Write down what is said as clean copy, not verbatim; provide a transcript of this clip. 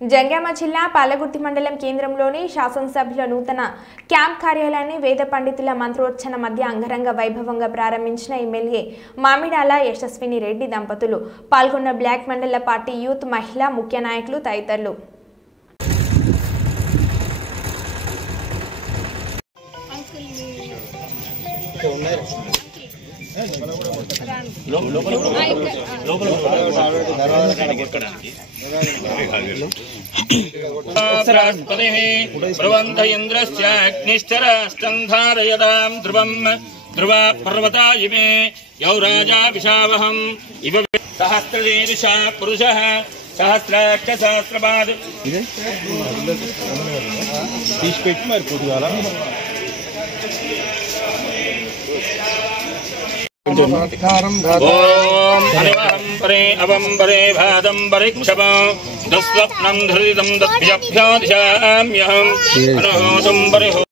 జంగామ జిల్లా పాలగుర్తి మండలం కేంద్రంలోని శాసనసభ్యుల నూతన క్యాంప్ కార్యాలయాన్ని వేద పండితుల మంత్రోచ్చరణ మధ్య అంగరంగ వైభవంగా ప్రారంభించిన ఎమ్మెల్యే మామిడాల యశస్విని రెడ్డి దంపతులు పాల్గొన్న బ్లాక్ మండల పార్టీ యూత్ మహిళా ముఖ్య నాయకులు తదితరులు ध्रुवा पर्वता इमे यौ राजा विशावहम् इव सहस्रशीर्षः पुरुषः सहस्राक्ष सहस्रपाद परे अवंबरे भादं परिक्षपं दुःस्वप्नं धृतिं दद्भ्यो दिशाम्यहम् अनहोतं परिहो